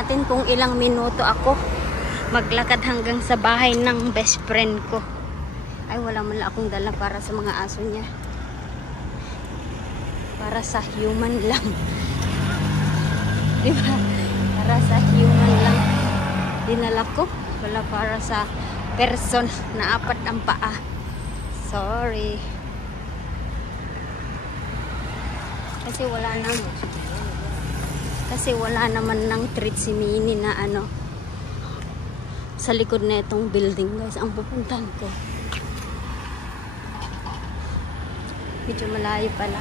natin kung ilang minuto ako maglakad hanggang sa bahay ng best friend ko. Ay, wala man lang akong dala para sa mga aso niya. Para sa human lang. Diba? Para sa human lang. Dinala ko. Wala para sa person na apat ang paa. Sorry. Kasi wala naman ng treat si Minnie na ano sa likod na itong building, guys. Ang pupuntahan ko medyo malayo pala.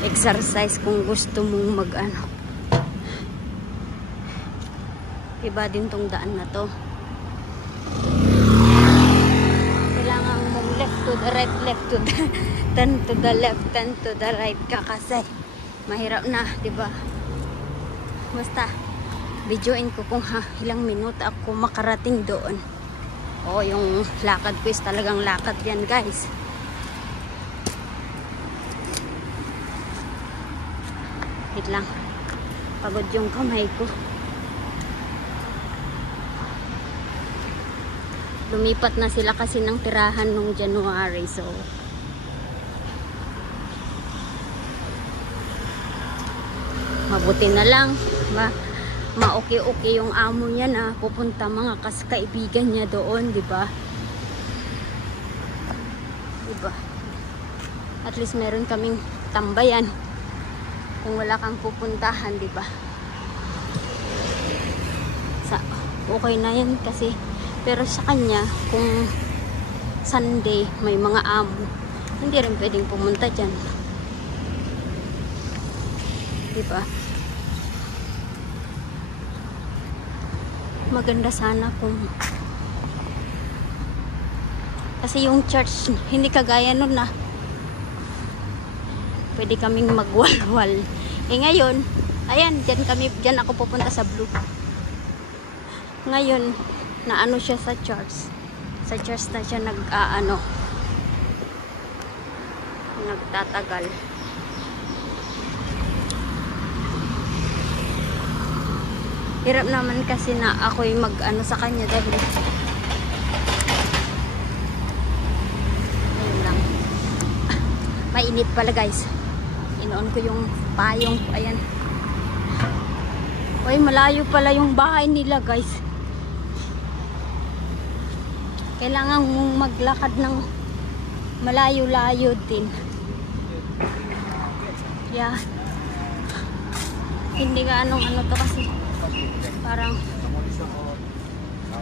Exercise kung gusto mong mag ano. Iba din tong daan na to. Kailangan mong left to the right, left to the turn to the left, turn to the right ka kasi mahirap na, diba? Basta videoin ko kung ilang minuto ako makarating doon. O yung lakad ko is talagang lakad yan, guys. Wait lang, pagod yung kamay ko. Lumipat na sila kasi ng tirahan nung January, so mabuti na lang ma-okay-okay yung amo niya na pupunta mga kaibigan niya doon, diba? Diba? At least meron kaming tambayan kung wala kang pupuntahan, diba? Okay na yan kasi, pero sa kanya kung Sunday may mga amo, hindi rin pwedeng pumunta dyan, diba? Maganda sana kung kasi yung church hindi kagaya nun na pwede kaming magwalwal. Eh ngayon, ayan, dyan ako pupunta sa Blue. Ngayon na ano siya sa church na siya nagtatagal. Hirap naman kasi na ako'y mag-ano sa kanya dahil ayun lang. Mainit pala, guys. Inoon ko yung payong ko. Ayan. Uy, malayo pala yung bahay nila, guys. Kailangan mong maglakad ng malayo-layo din. Yeah. Hindi ka ano to kasi parang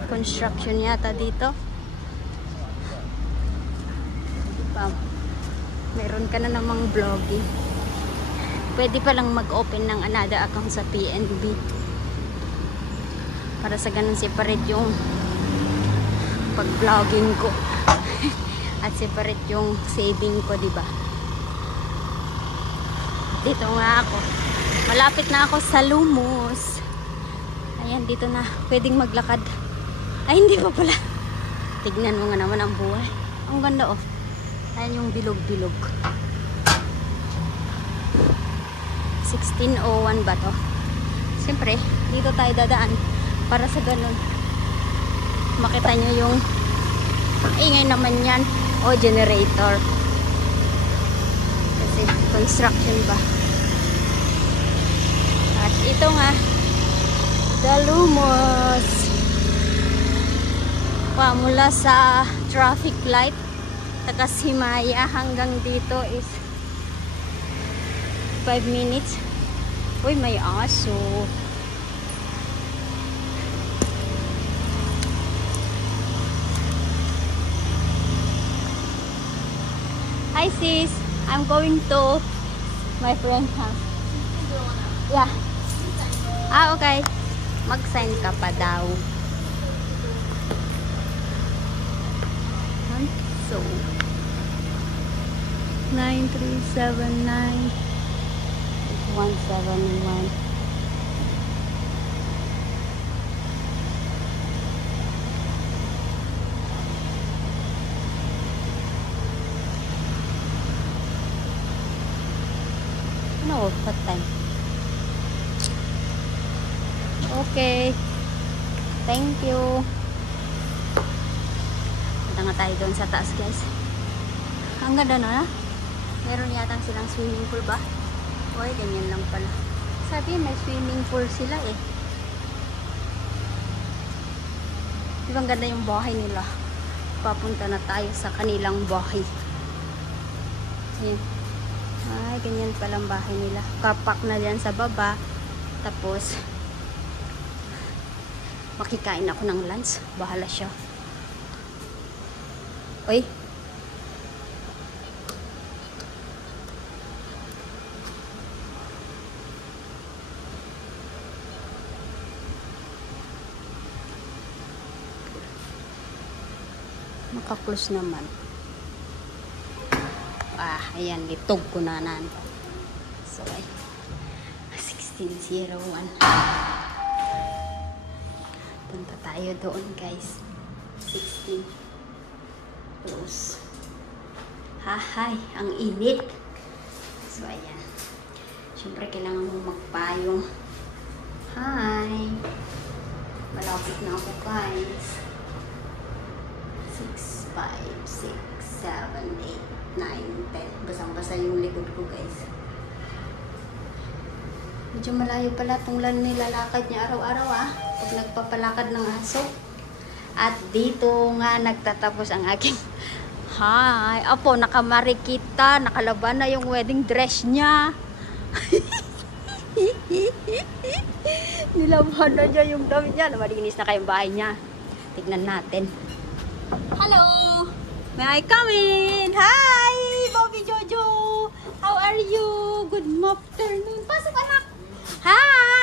construction yata dito. Diba? Meron ka na namang vlogging. Pwede palang mag-open ng another account sa PNB para sa ganun separate yung pag-vlogging ko at separate yung saving ko, diba? Dito nga ako. Malapit na ako sa Lumos. Ayan, dito na. Pwedeng maglakad. Ay, hindi pa pala. Tignan mo nga naman ang buhay. Ang ganda, oh. Ayan yung bilog-bilog. 1601 ba to? Siyempre, dito tayo dadaan. Para sa ganun. Makita nyo yung ingay naman yan. O, generator. Kasi construction ba? At ito nga, the Lumos. Mula sa traffic light Takashimaya hanggang dito is 5 minutes. Uy, may aso. Hi sis, I'm going to my friend's house. Yeah. Ah, okay. Mag-sign ka pa daw. So 9379 171. No, what time? Okay. Thank you. Punta nga tayo doon sa taas, guys. Ang ganda na. Meron yata silang swimming pool ba? Oy, ganyan lang pala. Sabi may swimming pool sila eh. Di ba ang ganda yung bahay nila? Papunta na tayo sa kanilang bahay. Ayan. Ay, ganyan palang bahay nila. Kapak na yan sa baba. Tapos, makikain ako ng lunch. Bahala siya. Oy. Naka-close naman. Ayan, litog ko na nan. So, ay, 1601. Punta tayo doon, guys. 16. Close. Hahay, ang init. So, ayan. Siyempre, kailangan mo magpayong. Hi. Malapit na ako, guys. 6, 5, 6, 7, 8, 9, 10. Basang-basa yung likod ko, guys. Medyo malayo pala itong nilalakad niya araw-araw, pag nagpapalakad ng aso. At dito nga nagtatapos ang aking hi. Apo, nakamarikita. Nakalaban na yung wedding dress niya. Nilaban na niya yung damit niya. Malinis na kayong bahay niya. Tignan natin. Hello! May I come in? Hi! Bobby Jojo! How are you? Good afternoon. Pasok, anak! Hi!